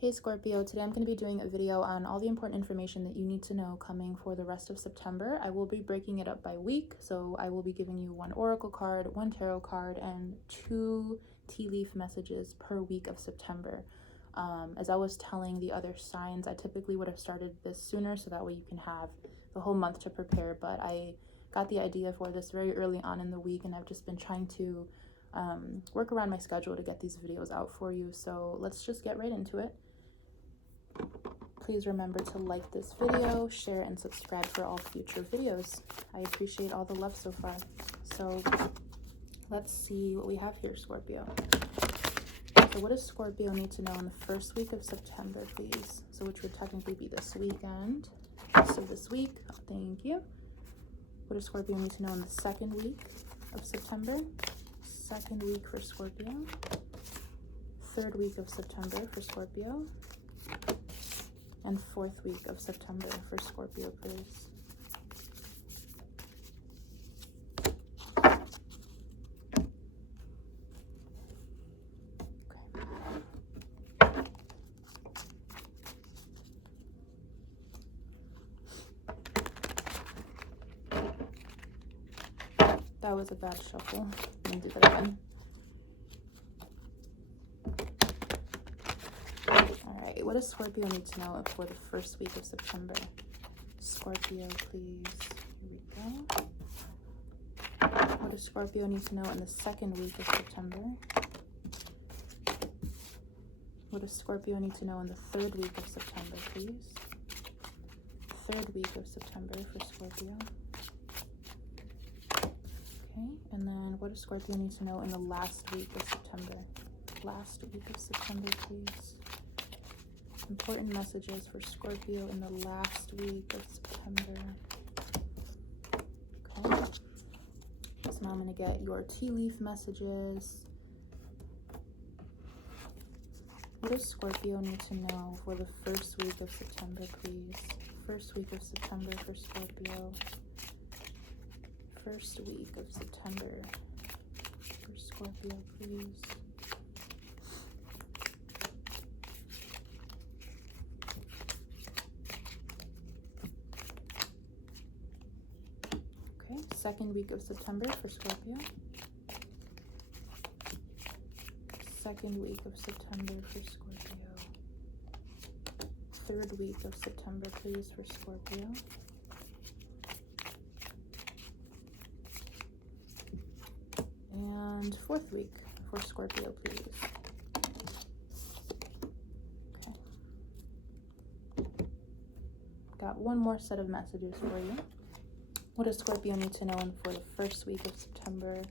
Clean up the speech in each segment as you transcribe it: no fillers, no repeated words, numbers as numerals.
Hey Scorpio, today I'm going to be doing a video on all the important information that you need to know coming for the rest of September. I will be breaking it up by week, so I will be giving you one oracle card, one tarot card, and 2 tea leaf messages per week of September. As I was telling the other signs, I typically would have started this sooner so that way you can have the whole month to prepare, but I got the idea for this very early on in the week, and I've just been trying to work around my schedule to get these videos out for you. So let's just get right into it. Please remember to like this video, share, and subscribe for all future videos. I appreciate all the love so far. So let's see what we have here, Scorpio. So what does Scorpio need to know in the first week of September, please? So which would technically be this weekend. So this week, thank you. What does Scorpio need to know in the second week of September? Second week for Scorpio. Third week of September for Scorpio. And fourth week of September for Scorpio, please. Okay. That was a bad shuffle. Let me do that again. Alright, what does Scorpio need to know for the first week of September? Scorpio, please. Here we go. What does Scorpio need to know in the second week of September? What does Scorpio need to know in the third week of September, please? Third week of September for Scorpio. Okay, and then what does Scorpio need to know in the last week of September? Last week of September, please. Important messages for Scorpio in the last week of September. Okay. So now I'm going to get your tea leaf messages. What does Scorpio need to know for the first week of September, please? First week of September for Scorpio. First week of September for Scorpio, please. Okay, second week of September for Scorpio. Second week of September for Scorpio. Third week of September, please, for Scorpio. And fourth week for Scorpio, please. Okay. Got one more set of messages for you. What does Scorpio need to know for the first week of September?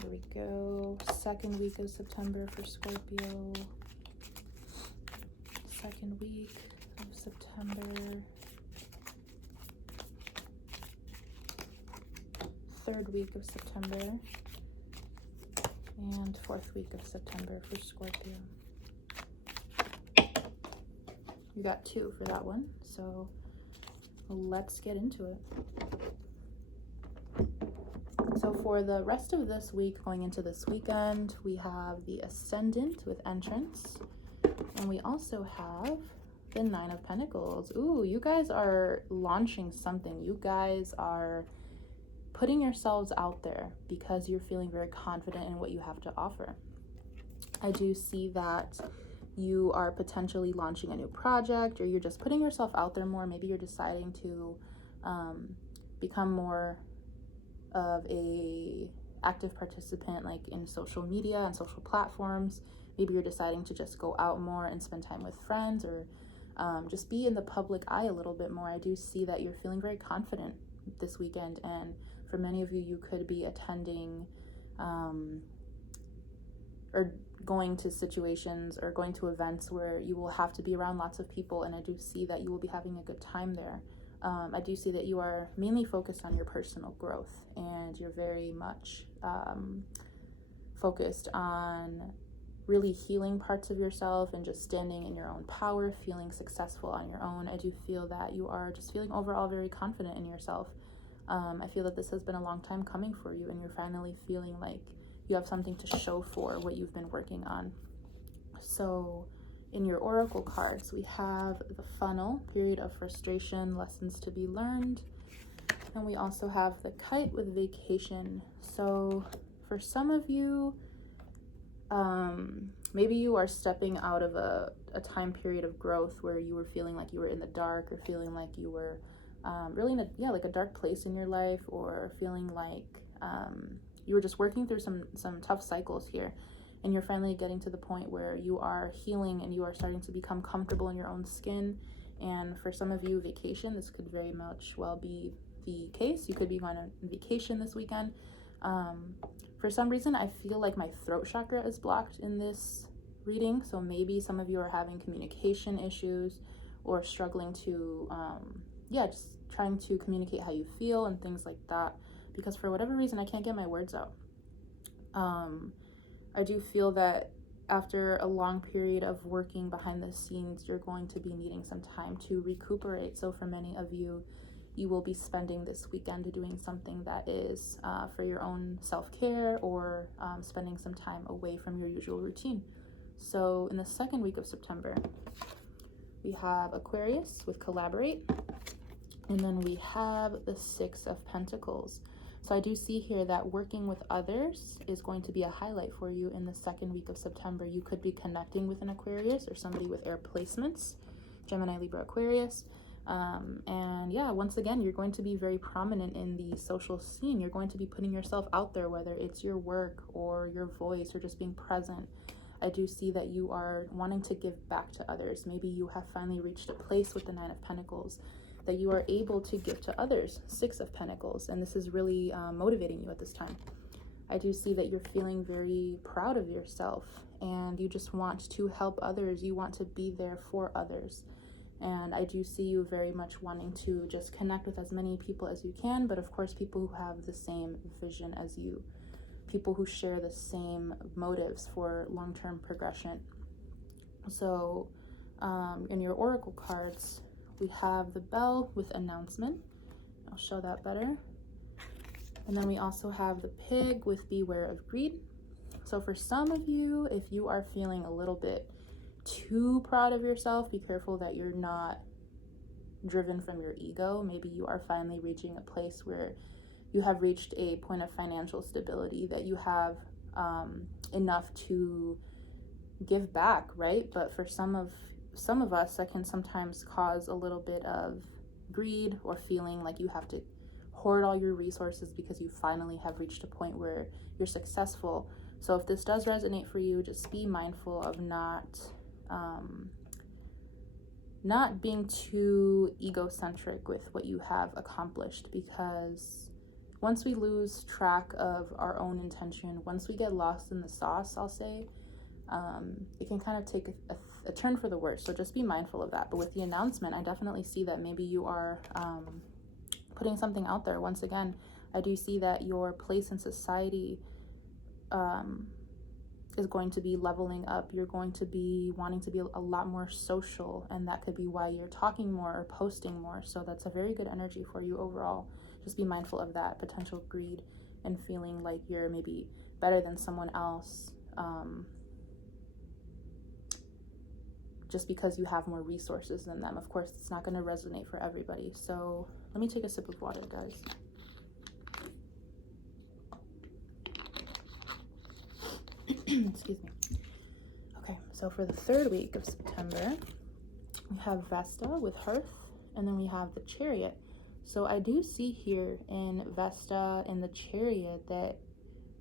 Here we go. Second week of September for Scorpio. Second week of September. Third week of September. And fourth week of September for Scorpio. You got 2 for that one, so let's get into it. So for the rest of this week, going into this weekend, we have the Ascendant with Entrance, and we also have the 9 of Pentacles. Ooh, you guys are launching something. You guys are putting yourselves out there because you're feeling very confident in what you have to offer. I do see that you are potentially launching a new project, or you're just putting yourself out there more. Maybe you're deciding to become more of a active participant, like in social media and social platforms. Maybe you're deciding to just go out more and spend time with friends, or just be in the public eye a little bit more. I do see that you're feeling very confident this weekend, and for many of you, you could be attending or going to situations or going to events where you will have to be around lots of people, and I do see that you will be having a good time there. I do see that you are mainly focused on your personal growth, and you're very much focused on really healing parts of yourself and just standing in your own power, feeling successful on your own. I do feel that you are just feeling overall very confident in yourself. I feel that this has been a long time coming for you, and you're finally feeling like you have something to show for what you've been working on. So In your oracle cards, we have the funnel, period of frustration, lessons to be learned. And we also have the kite with vacation. So for some of you, maybe you are stepping out of a time period of growth where you were feeling like you were in the dark, or feeling like you were really in like a dark place in your life, or feeling like you were just working through some tough cycles here, and you're finally getting to the point where you are healing and you are starting to become comfortable in your own skin. And for some of you, vacation, this could very much well be the case. You could be going on vacation this weekend. For some reason, I feel like my throat chakra is blocked in this reading. So maybe some of you are having communication issues, or struggling to, just trying to communicate how you feel and things like that. Because for whatever reason, I can't get my words out. I do feel that after a long period of working behind the scenes, you're going to be needing some time to recuperate. So for many of you, you will be spending this weekend doing something that is for your own self-care, or spending some time away from your usual routine. So in the second week of September, we have Aquarius with collaborate, and then we have the Six of Pentacles. So I do see here that working with others is going to be a highlight for you in the second week of September. You could be connecting with an Aquarius or somebody with air placements, Gemini, Libra, Aquarius. And yeah, once again, you're going to be very prominent in the social scene. You're going to be putting yourself out there, whether it's your work or your voice or just being present. I do see that you are wanting to give back to others. Maybe you have finally reached a place with the Nine of Pentacles that you are able to give to others, Six of Pentacles, and this is really motivating you at this time. I do see that you're feeling very proud of yourself, and you just want to help others. You want to be there for others. And I do see you very much wanting to just connect with as many people as you can, but of course people who have the same vision as you, people who share the same motives for long-term progression. So in your oracle cards, we have the bell with announcement. I'll show that better. And then we also have the pig with beware of greed. So for some of you, if you are feeling a little bit too proud of yourself, be careful that you're not driven from your ego. Maybe you are finally reaching a place where you have reached a point of financial stability, that you have enough to give back, right? But for some of us, that can sometimes cause a little bit of greed, or feeling like you have to hoard all your resources because you finally have reached a point where you're successful. So if this does resonate for you, just be mindful of not being too egocentric with what you have accomplished, because once we lose track of our own intention, once we get lost in the sauce, I'll say, it can kind of take a turn for the worse. So just be mindful of that. But with the announcement, I definitely see that maybe you are putting something out there. Once again, I do see that your place in society is going to be leveling up. You're going to be wanting to be a lot more social, and that could be why you're talking more or posting more. So that's a very good energy for you overall. Just be mindful of that potential greed and feeling like you're maybe better than someone else, just because you have more resources than them. Of course, it's not going to resonate for everybody. So let me take a sip of water, guys. Excuse me. Okay, so for the third week of September, we have Vesta with Hearth, and then we have the Chariot. So I do see here in Vesta, in the Chariot, that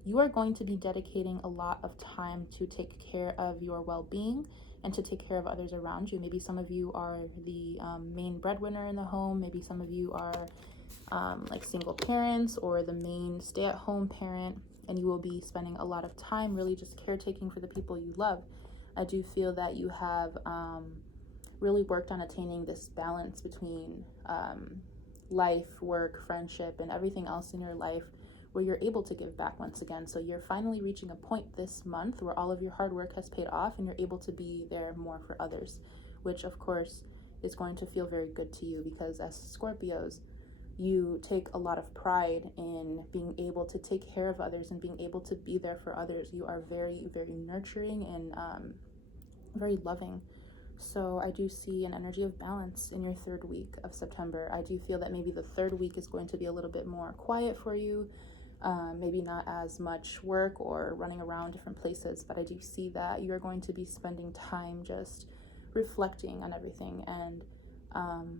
you are going to be dedicating a lot of time to take care of your well-being and to take care of others around you. Maybe some of you are the main breadwinner in the home. Maybe some of you are like single parents, or the main stay-at-home parent, and you will be spending a lot of time really just caretaking for the people you love. I do feel that you have really worked on attaining this balance between life, work, friendship, and everything else in your life, where you're able to give back once again. So you're finally reaching a point this month where all of your hard work has paid off, and you're able to be there more for others, which of course is going to feel very good to you, because as Scorpios, you take a lot of pride in being able to take care of others and being able to be there for others. You are very, very nurturing and very loving. So I do see an energy of balance in your third week of September. I do feel that maybe the third week is going to be a little bit more quiet for you. Maybe not as much work or running around different places, but I do see that you're going to be spending time just reflecting on everything and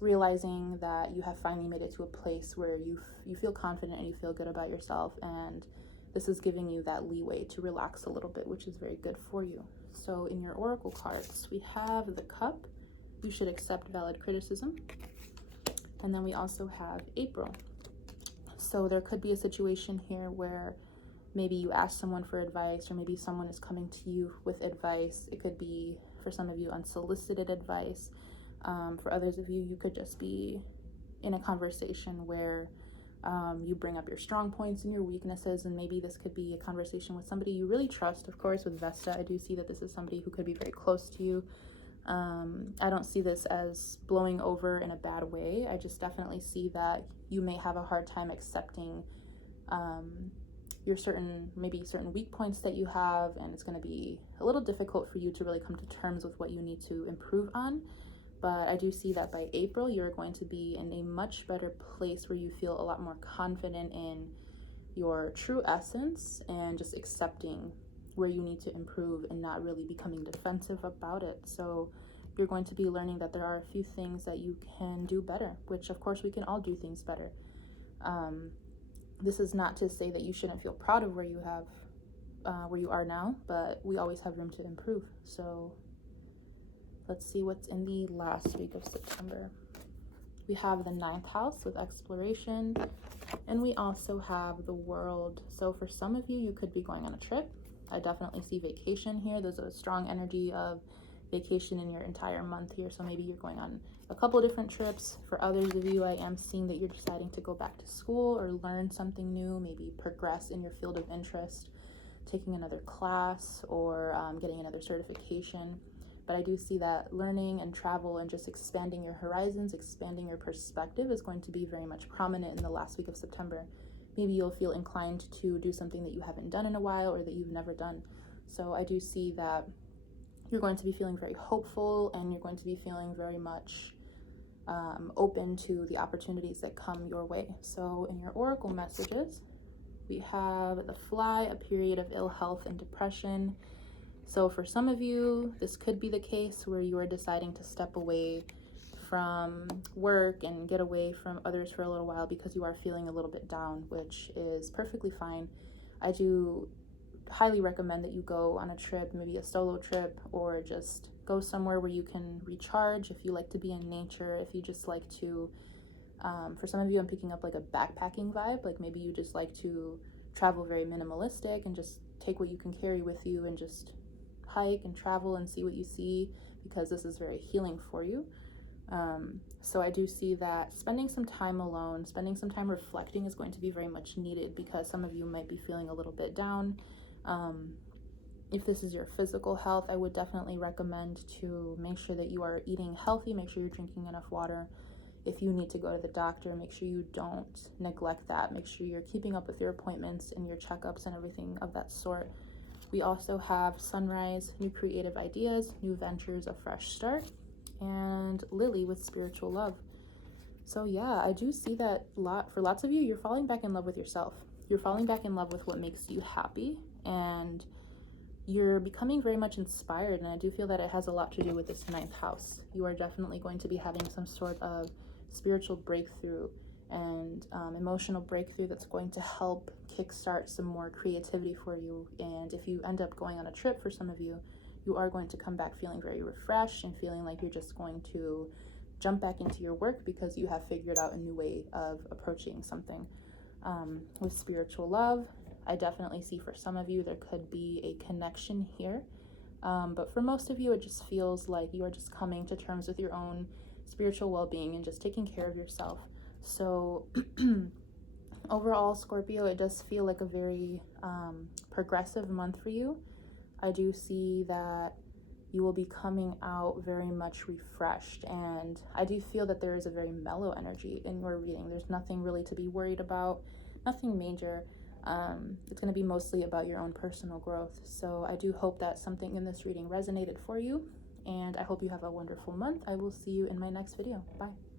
realizing that you have finally made it to a place where you feel confident and you feel good about yourself, and this is giving you that leeway to relax a little bit, which is very good for you. So in your oracle cards, we have the Cup. You should accept valid criticism. And then we also have April. So there could be a situation here where maybe you ask someone for advice, or maybe someone is coming to you with advice. It could be, for some of you, unsolicited advice. For others of you, you could just be in a conversation where you bring up your strong points and your weaknesses, and maybe this could be a conversation with somebody you really trust. Of course, with Vesta, I do see that this is somebody who could be very close to you. I don't see this as blowing over in a bad way. I just definitely see that you may have a hard time accepting your certain weak points that you have, and it's going to be a little difficult for you to really come to terms with what you need to improve on. But I do see that by April, you're going to be in a much better place where you feel a lot more confident in your true essence and just accepting where you need to improve and not really becoming defensive about it. So you're going to be learning that there are a few things that you can do better, which of course we can all do things better. This is not to say that you shouldn't feel proud of where you are now, but we always have room to improve. So let's see what's in the last week of September. We have the 9th house with exploration, and we also have the World. So for some of you, you could be going on a trip. I definitely see vacation here. There's a strong energy of vacation in your entire month here. So maybe you're going on a couple different trips. For others of you, I am seeing that you're deciding to go back to school or learn something new, maybe progress in your field of interest, taking another class, or getting another certification. But I do see that learning and travel and just expanding your horizons, expanding your perspective is going to be very much prominent in the last week of September. Maybe you'll feel inclined to do something that you haven't done in a while or that you've never done. So I do see that you're going to be feeling very hopeful, and you're going to be feeling very much open to the opportunities that come your way. So in your oracle messages, we have the Fly, a period of ill health and depression. So for some of you, this could be the case where you are deciding to step away from work and get away from others for a little while because you are feeling a little bit down, which is perfectly fine. I do highly recommend that you go on a trip, maybe a solo trip, or just go somewhere where you can recharge. If you like to be in nature, if you just like to, for some of you, I'm picking up like a backpacking vibe. Like maybe you just like to travel very minimalistic and just take what you can carry with you and just hike and travel and see what you see, because this is very healing for you. So I do see that spending some time alone, spending some time reflecting is going to be very much needed, because some of you might be feeling a little bit down. If this is your physical health, I would definitely recommend to make sure that you are eating healthy, make sure you're drinking enough water. If you need to go to the doctor, make sure you don't neglect that. Make sure you're keeping up with your appointments and your checkups and everything of that sort. We also have Sunrise, new creative ideas, new ventures, a fresh start, and Lily with spiritual love. So yeah, I do see that for lots of you, you're falling back in love with yourself. You're falling back in love with what makes you happy, and you're becoming very much inspired, and I do feel that it has a lot to do with this 9th house. You are definitely going to be having some sort of spiritual breakthrough and emotional breakthrough that's going to help kickstart some more creativity for you. And if you end up going on a trip, for some of you, you are going to come back feeling very refreshed and feeling like you're just going to jump back into your work because you have figured out a new way of approaching something. With spiritual love, I definitely see for some of you there could be a connection here, but for most of you it just feels like you are just coming to terms with your own spiritual well-being and just taking care of yourself. So overall, Scorpio, it does feel like a very progressive month for you. I do see that you will be coming out very much refreshed, and I do feel that there is a very mellow energy in your reading. There's nothing really to be worried about, nothing major. It's going to be mostly about your own personal growth. So I do hope that something in this reading resonated for you. And I hope you have a wonderful month. I will see you in my next video. Bye.